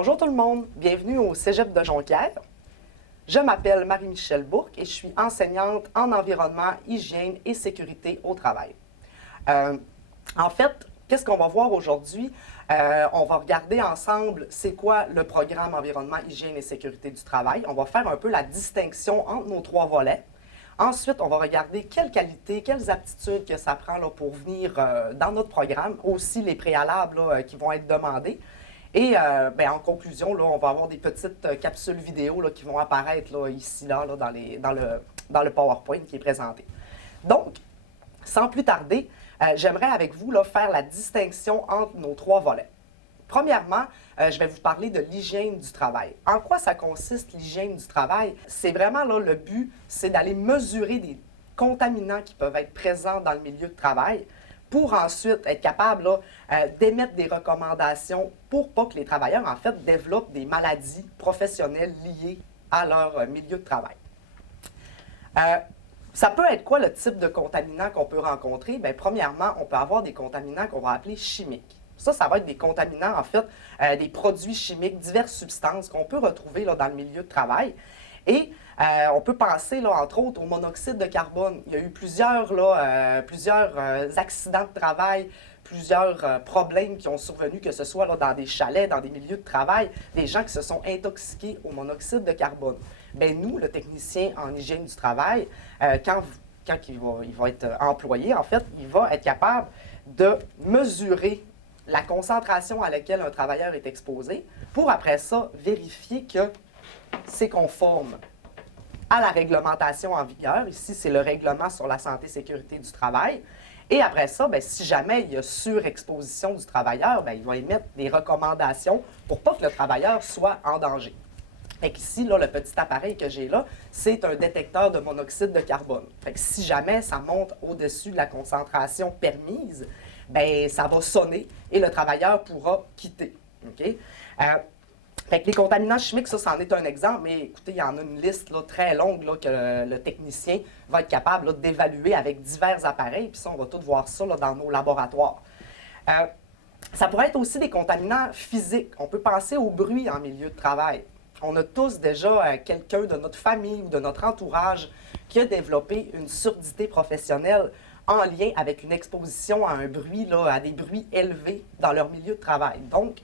Bonjour tout le monde, bienvenue au Cégep de Jonquière. Je m'appelle Marie-Michelle Bourque et je suis enseignante en environnement, hygiène et sécurité au travail. En fait, qu'est-ce qu'on va voir aujourd'hui? On va regarder ensemble c'est quoi le programme environnement, hygiène et sécurité du travail. On va faire un peu la distinction entre nos trois volets. Ensuite, on va regarder quelles qualités, quelles aptitudes que ça prend là, pour venir dans notre programme, aussi les préalables là, qui vont être demandés. Et en conclusion, là, on va avoir des petites capsules vidéo là, qui vont apparaître là, ici, là, dans le PowerPoint qui est présenté. Donc, sans plus tarder, j'aimerais avec vous là, faire la distinction entre nos trois volets. Premièrement, je vais vous parler de l'hygiène du travail. En quoi ça consiste l'hygiène du travail? C'est vraiment là, le but, c'est d'aller mesurer des contaminants qui peuvent être présents dans le milieu de travail pour ensuite être capable d'émettre des recommandations pour pas que les travailleurs, en fait, développent des maladies professionnelles liées à leur milieu de travail. Ça peut être quoi le type de contaminant qu'on peut rencontrer? Bien, premièrement, on peut avoir des contaminants qu'on va appeler chimiques. Ça va être des contaminants, en fait, des produits chimiques, diverses substances qu'on peut retrouver là, dans le milieu de travail. Et on peut penser, là, entre autres, au monoxyde de carbone. Il y a eu plusieurs accidents de travail, plusieurs problèmes qui ont survenu, que ce soit là, dans des chalets, dans des milieux de travail, des gens qui se sont intoxiqués au monoxyde de carbone. Bien, nous, le technicien en hygiène du travail, quand il va être employé, en fait, il va être capable de mesurer la concentration à laquelle un travailleur est exposé pour, après ça, vérifier que c'est conforme à la réglementation en vigueur. Ici, c'est le règlement sur la santé et sécurité du travail. Et après ça, bien, si jamais il y a surexposition du travailleur, bien, il va émettre des recommandations pour pas que le travailleur soit en danger. Fait qu'ici, là, le petit appareil que j'ai là, c'est un détecteur de monoxyde de carbone. Fait que si jamais ça monte au-dessus de la concentration permise, bien, ça va sonner et le travailleur pourra quitter. Okay? Fait que les contaminants chimiques, ça, c'en est un exemple, mais écoutez, il y en a une liste là, très longue là, que le technicien va être capable là, d'évaluer avec divers appareils, puis ça, on va tout voir ça là, dans nos laboratoires. Ça pourrait être aussi des contaminants physiques. On peut penser au bruit en milieu de travail. On a tous déjà quelqu'un de notre famille ou de notre entourage qui a développé une surdité professionnelle en lien avec une exposition à un bruit, là, à des bruits élevés dans leur milieu de travail. Donc,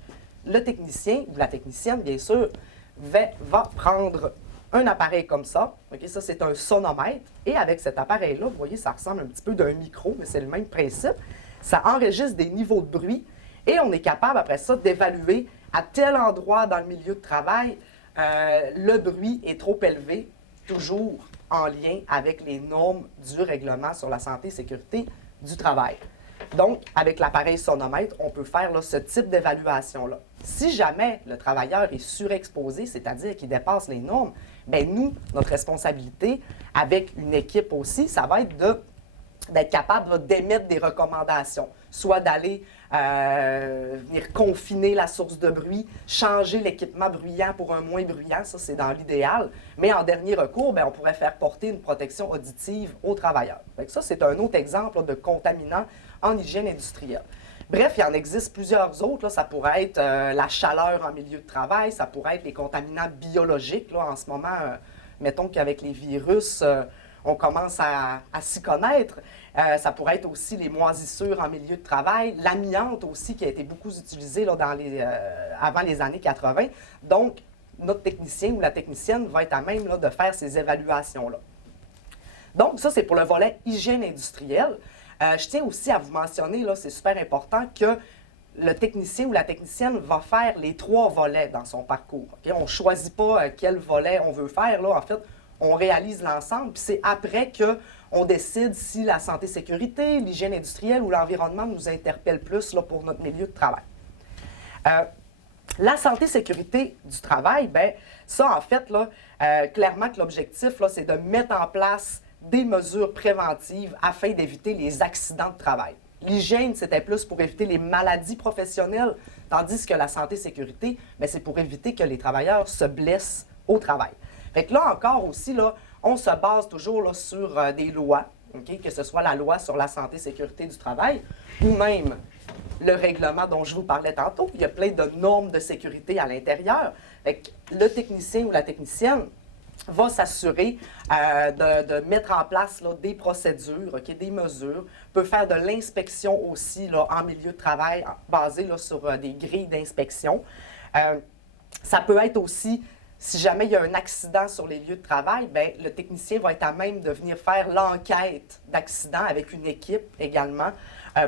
le technicien ou la technicienne, bien sûr, va prendre un appareil comme ça. Okay, ça, c'est un sonomètre. Et avec cet appareil-là, vous voyez, ça ressemble un petit peu d'un micro, mais c'est le même principe. Ça enregistre des niveaux de bruit et on est capable, après ça, d'évaluer à tel endroit dans le milieu de travail, le bruit est trop élevé, toujours en lien avec les normes du règlement sur la santé et sécurité du travail. Donc, avec l'appareil sonomètre, on peut faire là, ce type d'évaluation-là. Si jamais le travailleur est surexposé, c'est-à-dire qu'il dépasse les normes, bien nous, notre responsabilité, avec une équipe aussi, ça va être d'être capable là, d'émettre des recommandations, soit d'aller venir confiner la source de bruit, changer l'équipement bruyant pour un moins bruyant, ça c'est dans l'idéal, mais en dernier recours, bien, on pourrait faire porter une protection auditive aux travailleurs. Donc ça, c'est un autre exemple là, de contaminant en hygiène industrielle. Bref, il y en existe plusieurs autres. Là. Ça pourrait être la chaleur en milieu de travail, ça pourrait être les contaminants biologiques. Là. En ce moment, mettons qu'avec les virus, on commence à s'y connaître. Ça pourrait être aussi les moisissures en milieu de travail, l'amiante aussi qui a été beaucoup utilisé là, avant les années 80. Donc, notre technicien ou la technicienne va être à même là, de faire ces évaluations-là. Donc, ça, c'est pour le volet hygiène industrielle. Je tiens aussi à vous mentionner, là, c'est super important, que le technicien ou la technicienne va faire les trois volets dans son parcours. Okay? On ne choisit pas quel volet on veut faire. Là. En fait, on réalise l'ensemble, puis c'est après qu'on décide si la santé-sécurité, l'hygiène industrielle ou l'environnement nous interpelle plus là, pour notre milieu de travail. La santé-sécurité du travail, bien, ça, en fait, là, clairement que l'objectif, là, c'est de mettre en place des mesures préventives afin d'éviter les accidents de travail. L'hygiène, c'était plus pour éviter les maladies professionnelles, tandis que la santé-sécurité, c'est pour éviter que les travailleurs se blessent au travail. Fait que là encore aussi, là, on se base toujours là, sur des lois, okay? Que ce soit la loi sur la santé-sécurité du travail ou même le règlement dont je vous parlais tantôt. Il y a plein de normes de sécurité à l'intérieur. Le technicien ou la technicienne va s'assurer de mettre en place là, des procédures, des mesures, peut faire de l'inspection aussi là, en milieu de travail basé là, sur des grilles d'inspection. Ça peut être aussi, si jamais il y a un accident sur les lieux de travail, bien, le technicien va être à même de venir faire l'enquête d'accident avec une équipe également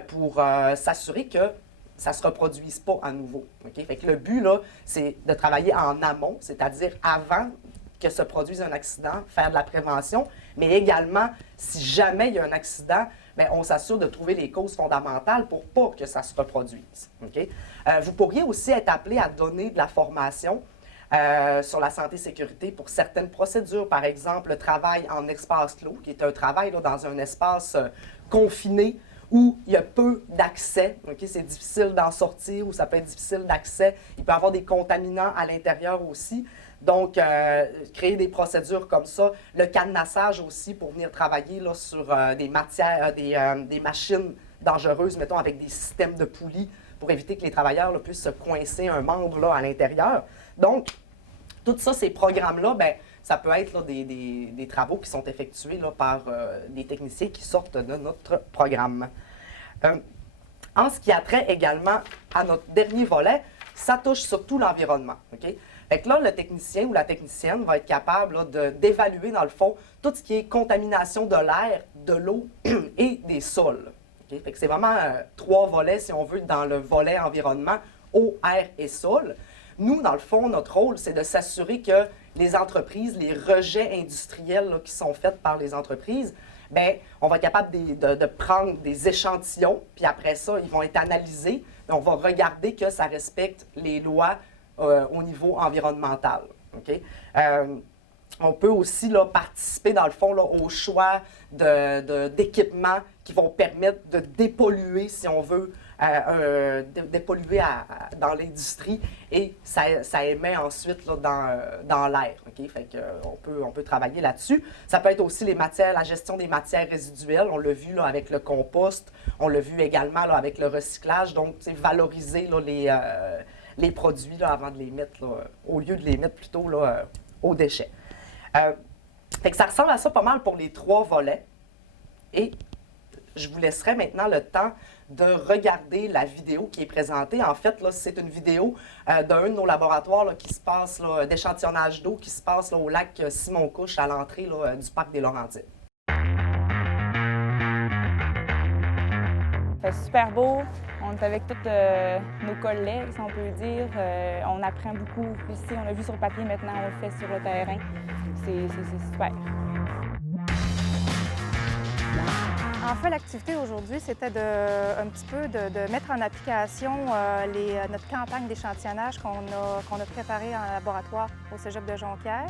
pour s'assurer que ça ne se reproduise pas à nouveau. Okay? Fait que le but, là, c'est de travailler en amont, c'est-à-dire avant que se produise un accident, faire de la prévention, mais également, si jamais il y a un accident, bien, on s'assure de trouver les causes fondamentales pour pas que ça se reproduise. Okay? Vous pourriez aussi être appelé à donner de la formation sur la santé-sécurité pour certaines procédures, par exemple le travail en espace clos, qui est un travail là, dans un espace confiné où il y a peu d'accès, okay? C'est difficile d'en sortir ou ça peut être difficile d'accès. Il peut y avoir des contaminants à l'intérieur aussi. Donc, créer des procédures comme ça. Le cadenassage aussi pour venir travailler là, sur des matières, des machines dangereuses, mettons, avec des systèmes de poulies pour éviter que les travailleurs là, puissent se coincer un membre là, à l'intérieur. Donc, tout ça, ces programmes-là, bien, ça peut être là, des travaux qui sont effectués là, par des techniciens qui sortent de notre programme. En ce qui a trait également à notre dernier volet, ça touche surtout l'environnement. Okay? Fait que là, le technicien ou la technicienne va être capable d'évaluer, dans le fond, tout ce qui est contamination de l'air, de l'eau et des sols. Okay? Fait que c'est vraiment 3 volets, si on veut, dans le volet environnement, eau, air et sol. Nous, dans le fond, notre rôle, c'est de s'assurer que les entreprises, les rejets industriels là, qui sont faits par les entreprises, bien, on va être capable de prendre des échantillons, puis après ça, ils vont être analysés, et on va regarder que ça respecte les lois au niveau environnemental. Okay? On peut aussi là, participer, dans le fond, là, au choix d'équipements qui vont permettre de dépolluer, si on veut, dépolluer dans l'industrie et ça émet ensuite là, dans l'air. Okay? Fait que, on peut travailler là-dessus. Ça peut être aussi la gestion des matières résiduelles. On l'a vu là, avec le compost. On l'a vu également là, avec le recyclage. Donc, valoriser là, les produits là, avant de les mettre, là, au lieu de les mettre plutôt là, aux déchets. Fait que ça ressemble à ça pas mal pour les 3 volets. Et je vous laisserai maintenant le temps de regarder la vidéo qui est présentée. En fait, là, c'est une vidéo d'un de nos laboratoires là, qui se passe, d'échantillonnage d'eau qui se passe là, au lac Simon-Couche à l'entrée là, du parc des Laurentides. C'est super beau. On est avec tous nos collègues, si on peut dire. On apprend beaucoup ici. On l'a vu sur le papier, maintenant on le fait sur le terrain. C'est super. En fait, l'activité aujourd'hui, c'était un petit peu de mettre en application notre campagne d'échantillonnage qu'on a préparée en laboratoire au Cégep de Jonquière.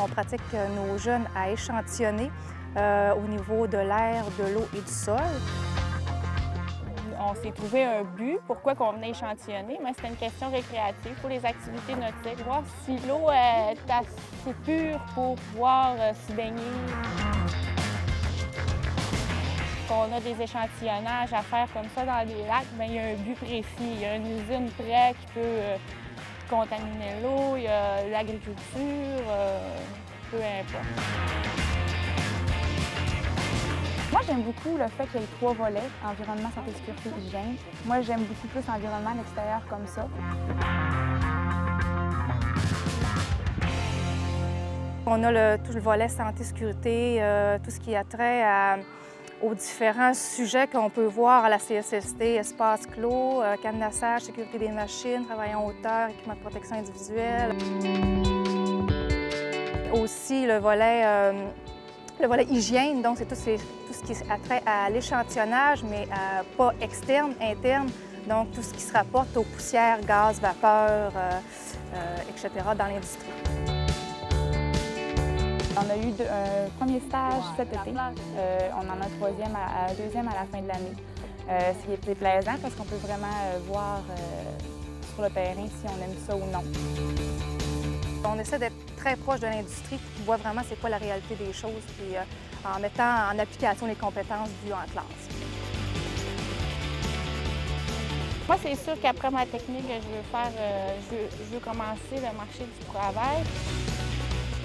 On pratique nos jeunes à échantillonner au niveau de l'air, de l'eau et du sol. On s'est trouvé un but, pourquoi qu'on venait échantillonner, mais c'était une question récréative pour les activités nautiques, voir si l'eau est assez pure pour pouvoir s'y baigner. Quand on a des échantillonnages à faire comme ça dans les lacs, bien, il y a un but précis. Il y a une usine près qui peut contaminer l'eau, il y a l'agriculture, peu importe. Moi, j'aime beaucoup le fait qu'il y ait 3 volets, environnement, santé, sécurité, hygiène. Moi, j'aime beaucoup plus l'environnement à l'extérieur comme ça. On a tout le volet santé, sécurité, tout ce qui a trait aux différents sujets qu'on peut voir à la CSST, espace clos, cadenassage, sécurité des machines, travail en hauteur, équipement de protection individuelle. Aussi le volet hygiène, donc c'est tout ce qui a trait à l'échantillonnage, mais pas externe, interne. Donc tout ce qui se rapporte aux poussières, gaz, vapeur, etc. dans l'industrie. On a eu un premier stage cet été. On en a un deuxième à la fin de l'année. Ce qui est plaisant parce qu'on peut vraiment voir sur le terrain si on aime ça ou non. On essaie d'être très proche de l'industrie qui voit vraiment c'est quoi la réalité des choses puis en mettant en application les compétences vues en classe. Moi, c'est sûr qu'après ma technique, je veux commencer le marché du travail.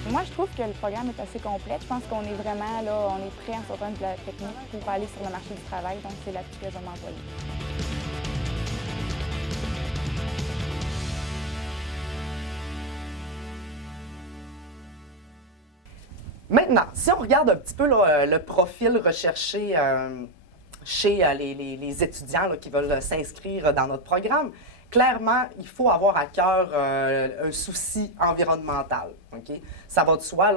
Moi, je trouve que le programme est assez complet. Je pense qu'on est vraiment là, on est prêt en sortant de la technique pour aller sur le marché du travail. Donc, c'est là-dessus que je vais m'envoyer. Maintenant, si on regarde un petit peu là, le profil recherché chez les étudiants là, qui veulent s'inscrire dans notre programme, clairement, il faut avoir à cœur un souci environnemental. Okay? Ça va de soi,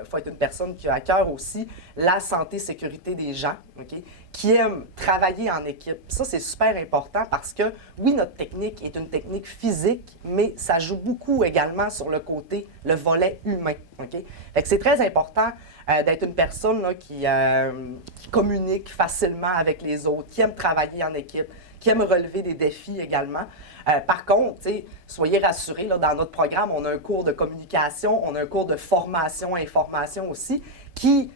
il faut être une personne qui a à cœur aussi la santé et sécurité des gens, okay? Qui aime travailler en équipe. Ça, c'est super important parce que, oui, notre technique est une technique physique, mais ça joue beaucoup également sur le côté, le volet humain. Okay? Fait que c'est très important d'être une personne là, qui communique facilement avec les autres, qui aime travailler en équipe, qui aime relever des défis également. Par contre, soyez rassurés, là, dans notre programme, on a un cours de communication, on a un cours de formation, information aussi, qui,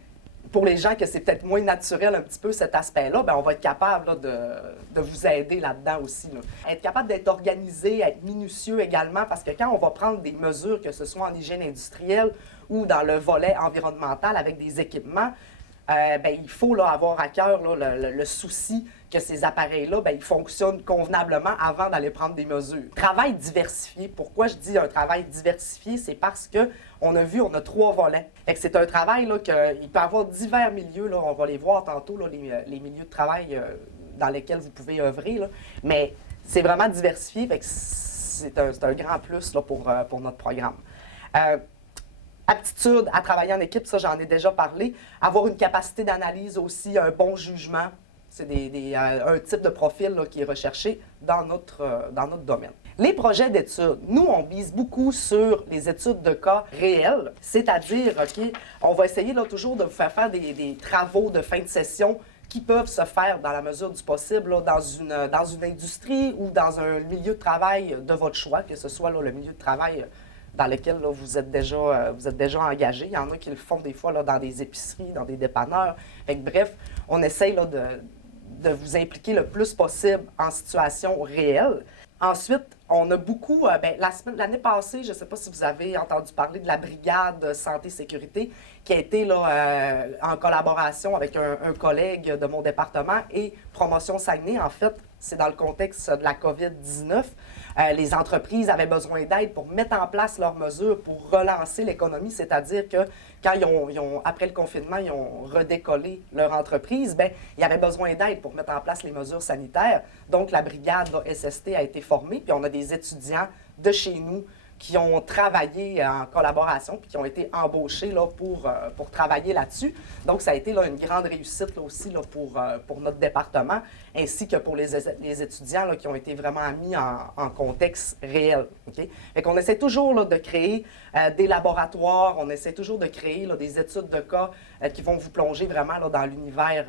pour les gens que c'est peut-être moins naturel un petit peu cet aspect-là, bien, on va être capable là, de vous aider là-dedans aussi. Là. Être capable d'être organisé, être minutieux également, parce que quand on va prendre des mesures, que ce soit en hygiène industrielle ou dans le volet environnemental avec des équipements, bien, il faut là, avoir à cœur là, le souci que ces appareils-là, bien, ils fonctionnent convenablement avant d'aller prendre des mesures. Travail diversifié. Pourquoi je dis un travail diversifié? C'est parce qu'on a vu, on a 3 volets. C'est un travail là, qu'il peut y avoir divers milieux, là, on va les voir tantôt, là, les milieux de travail dans lesquels vous pouvez œuvrer, là, mais c'est vraiment diversifié, c'est un grand plus là, pour notre programme. Aptitude à travailler en équipe, ça j'en ai déjà parlé. Avoir une capacité d'analyse aussi, un bon jugement. C'est un type de profil là, qui est recherché dans notre domaine. Les projets d'études. Nous, on mise beaucoup sur les études de cas réels, c'est-à-dire, OK, on va essayer là, toujours de vous faire des travaux de fin de session qui peuvent se faire dans la mesure du possible là, dans une industrie ou dans un milieu de travail de votre choix, que ce soit là, le milieu de travail dans lequel là, vous êtes déjà engagé. Il y en a qui le font des fois là, dans des épiceries, dans des dépanneurs. Fait que, bref, on essaye là, de vous impliquer le plus possible en situation réelle. Ensuite, on a beaucoup, l'année passée, je ne sais pas si vous avez entendu parler de la brigade santé-sécurité qui a été là, en collaboration avec un collègue de mon département et Promotion Saguenay. En fait, c'est dans le contexte de la COVID-19. Les entreprises avaient besoin d'aide pour mettre en place leurs mesures pour relancer l'économie, c'est-à-dire que quand après le confinement, ils ont redécollé leur entreprise, bien, il y avait besoin d'aide pour mettre en place les mesures sanitaires. Donc, la brigade là, SST a été formée, puis on a des étudiants de chez nous qui ont travaillé en collaboration puis qui ont été embauchés là, pour travailler là-dessus. Donc, ça a été là, une grande réussite là, aussi là, pour notre département, ainsi que pour les étudiants là, qui ont été vraiment mis en contexte réel. Okay? Fait qu'on essaie toujours là, de créer des laboratoires, on essaie toujours de créer là, des études de cas qui vont vous plonger vraiment là, dans l'univers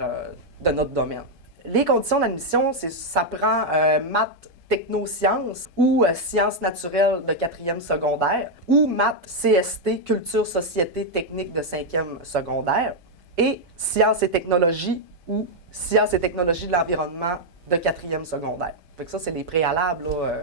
de notre domaine. Les conditions d'admission, ça prend maths, technosciences ou sciences naturelles de 4e secondaire ou maths CST, culture, société, technique de 5e secondaire et sciences et technologies ou sciences et technologies de l'environnement de 4e secondaire. Fait que ça, c'est des préalables là,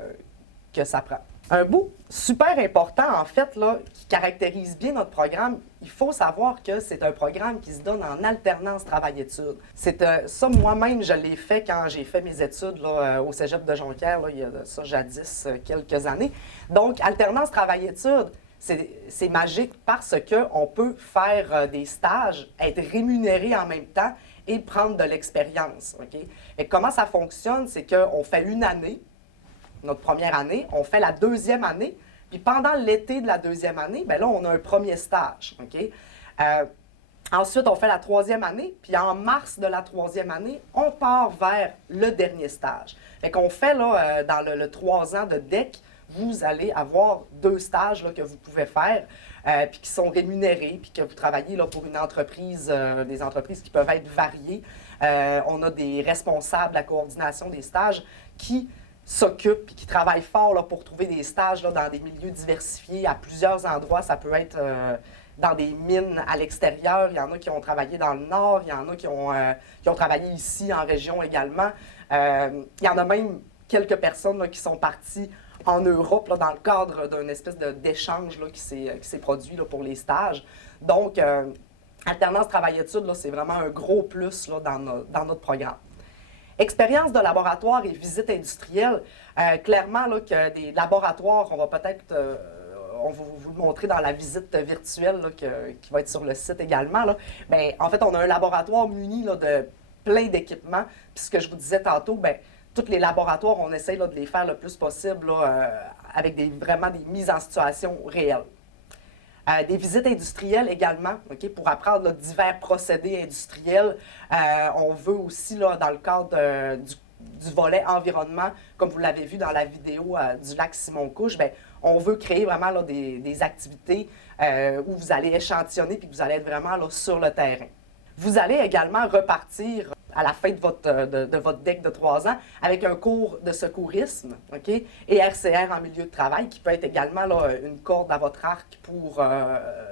que ça prend. Un bout super important, en fait, là, qui caractérise bien notre programme, il faut savoir que c'est un programme qui se donne en alternance travail-études. Ça, moi-même, je l'ai fait quand j'ai fait mes études là, au cégep de Jonquière, là, il y a ça jadis quelques années. Donc, alternance travail-études, c'est magique parce qu'on peut faire des stages, être rémunéré en même temps et prendre de l'expérience. Okay? Et comment ça fonctionne, c'est qu'on fait une année, notre première année, on fait la 2e année, puis pendant l'été de la 2e année, bien là, on a un premier stage. Okay? Ensuite, on fait la 3e année, puis en mars de la 3e année, on part vers le dernier stage. Fait qu'on fait, là, dans le 3 ans de DEC, vous allez avoir 2 stages là, que vous pouvez faire, puis qui sont rémunérés, puis que vous travaillez là, pour une entreprise, des entreprises qui peuvent être variées. On a des responsables de la coordination des stages qui s'occupent et qui travaillent fort là, pour trouver des stages là, dans des milieux diversifiés à plusieurs endroits. Ça peut être dans des mines à l'extérieur. Il y en a qui ont travaillé dans le nord. Il y en a qui ont travaillé ici en région également. Il y en a même quelques personnes là, qui sont parties en Europe là, dans le cadre d'un espèce d'échange qui s'est produit là, pour les stages. Donc, alternance travail-études, c'est vraiment un gros plus là, dans notre programme. Expérience de laboratoire et visite industrielle. Clairement, là, que des laboratoires, on va peut-être... on va vous le montrer dans la visite virtuelle là, qui va être sur le site également. Là. Bien, en fait, on a un laboratoire muni là, de plein d'équipements. Puis ce que je vous disais tantôt, bien, tous les laboratoires, on essaie là, de les faire le plus possible là, avec vraiment des mises en situation réelles. Des visites industrielles également, okay, pour apprendre là, divers procédés industriels. On veut aussi, là, dans le cadre du volet environnement, comme vous l'avez vu dans la vidéo du lac Simon-Couche, bien, on veut créer vraiment là, des activités où vous allez échantillonner et que vous allez être vraiment là, sur le terrain. Vous allez également repartir à la fin de votre DEC de 3 ans avec un cours de secourisme, okay, et RCR en milieu de travail, qui peut être également là, une corde à votre arc pour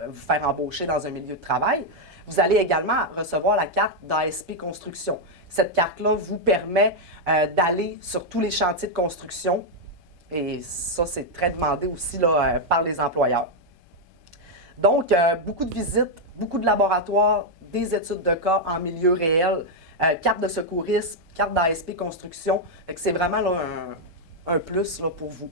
vous faire embaucher dans un milieu de travail. Vous allez également recevoir la carte d'ASP Construction. Cette carte-là vous permet d'aller sur tous les chantiers de construction, et ça, c'est très demandé aussi là, par les employeurs. Donc, beaucoup de visites, beaucoup de laboratoires, des études de cas en milieu réel, carte de secourisme, carte d'ASP Construction. C'est vraiment là, un plus là, pour vous.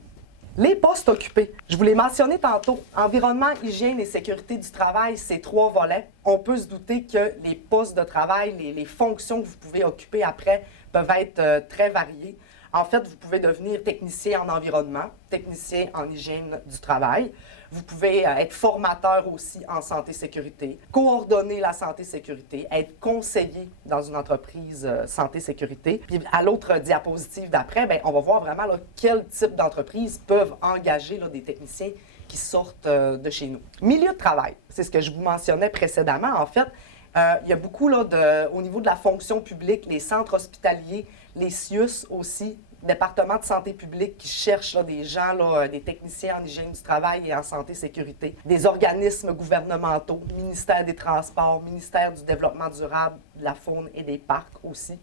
Les postes occupés. Je vous l'ai mentionné tantôt. Environnement, hygiène et sécurité du travail, c'est 3 volets. On peut se douter que les postes de travail, les fonctions que vous pouvez occuper après peuvent être très variées. En fait, vous pouvez devenir technicien en environnement, technicien en hygiène du travail. Vous pouvez être formateur aussi en santé-sécurité, coordonner la santé-sécurité, être conseiller dans une entreprise santé-sécurité. Puis à l'autre diapositive d'après, bien, on va voir vraiment là, quel type d'entreprises peuvent engager là, des techniciens qui sortent de chez nous. Milieu de travail, c'est ce que je vous mentionnais précédemment. En fait, il y a beaucoup là, au niveau de la fonction publique, les centres hospitaliers, les CIUS aussi, département de santé publique qui cherchent là, des gens, là, des techniciens en hygiène du travail et en santé-sécurité, des organismes gouvernementaux, ministère des Transports, ministère du Développement durable, de la faune et des parcs aussi,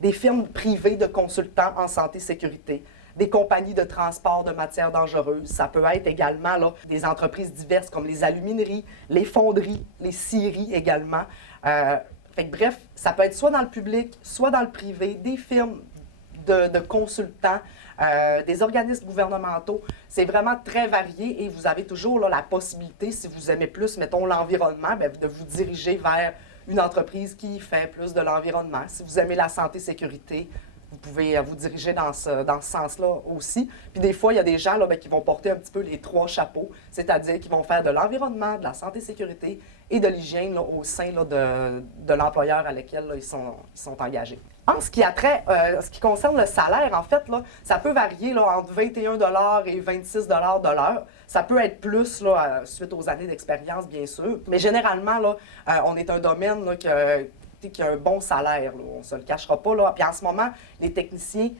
des firmes privées de consultants en santé-sécurité, des compagnies de transport de matières dangereuses. Ça peut être également là, des entreprises diverses comme les alumineries, les fonderies, les scieries également. Bref, ça peut être soit dans le public, soit dans le privé, des firmes de consultants, des organismes gouvernementaux. C'est vraiment très varié et vous avez toujours là, la possibilité, si vous aimez plus, mettons, l'environnement, bien, de vous diriger vers une entreprise qui fait plus de l'environnement. Si vous aimez la santé-sécurité, vous pouvez vous diriger dans ce sens-là aussi. Puis des fois, il y a des gens là, bien, qui vont porter un petit peu les 3 chapeaux, c'est-à-dire qu'ils vont faire de l'environnement, de la santé-sécurité et de l'hygiène là, au sein là, de l'employeur à lequel là, ils sont engagés. En ce qui concerne le salaire, en fait, là, ça peut varier là, entre 21 $ et 26 $ de l'heure. Ça peut être plus là, suite aux années d'expérience, bien sûr. Mais généralement, là, on est un domaine là, qui a un bon salaire. Là, on ne se le cachera pas. Là. Puis en ce moment, les techniciens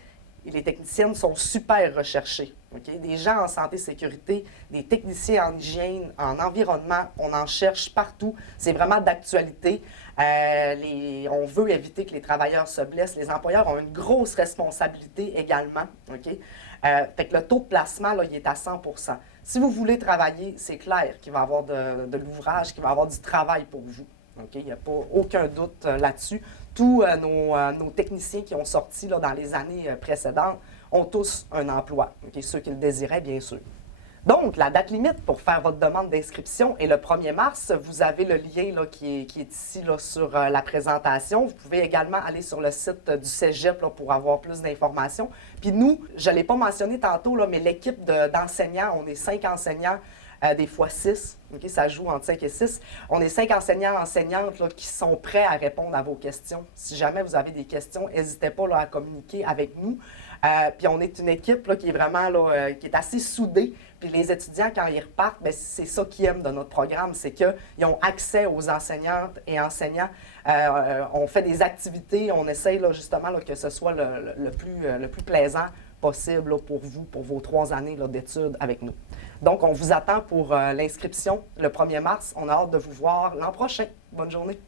et les techniciennes sont super recherchés. Okay? Des gens en santé-sécurité, des techniciens en hygiène, en environnement, on en cherche partout. C'est vraiment d'actualité. On veut éviter que les travailleurs se blessent. Les employeurs ont une grosse responsabilité également. Okay? Fait que le taux de placement, là, il est à 100 %. Si vous voulez travailler, c'est clair qu'il va y avoir de l'ouvrage, qu'il va y avoir du travail pour vous. Okay? Il n'y a pas aucun doute là-dessus. Tous nos techniciens qui ont sorti là, dans les années précédentes ont tous un emploi. Okay? Ceux qui le désiraient, bien sûr. Donc, la date limite pour faire votre demande d'inscription est le 1er mars. Vous avez le lien là, qui est ici là, sur la présentation. Vous pouvez également aller sur le site du Cégep là, pour avoir plus d'informations. Puis nous, je ne l'ai pas mentionné tantôt, là, mais l'équipe d'enseignants, on est 5 enseignants, des fois 6. Okay? Ça joue entre 5 et 6. On est 5 enseignants-enseignantes là, qui sont prêts à répondre à vos questions. Si jamais vous avez des questions, n'hésitez pas là, à communiquer avec nous. Puis on est une équipe là, qui est vraiment là, qui est assez soudée. Puis les étudiants, quand ils repartent, bien, c'est ça qu'ils aiment de notre programme, c'est qu'ils ont accès aux enseignantes et enseignants. On fait des activités, on essaye là, justement là, que ce soit le plus plaisant possible là, pour vous, pour vos 3 années d'études avec nous. Donc, on vous attend pour l'inscription le 1er mars. On a hâte de vous voir l'an prochain. Bonne journée.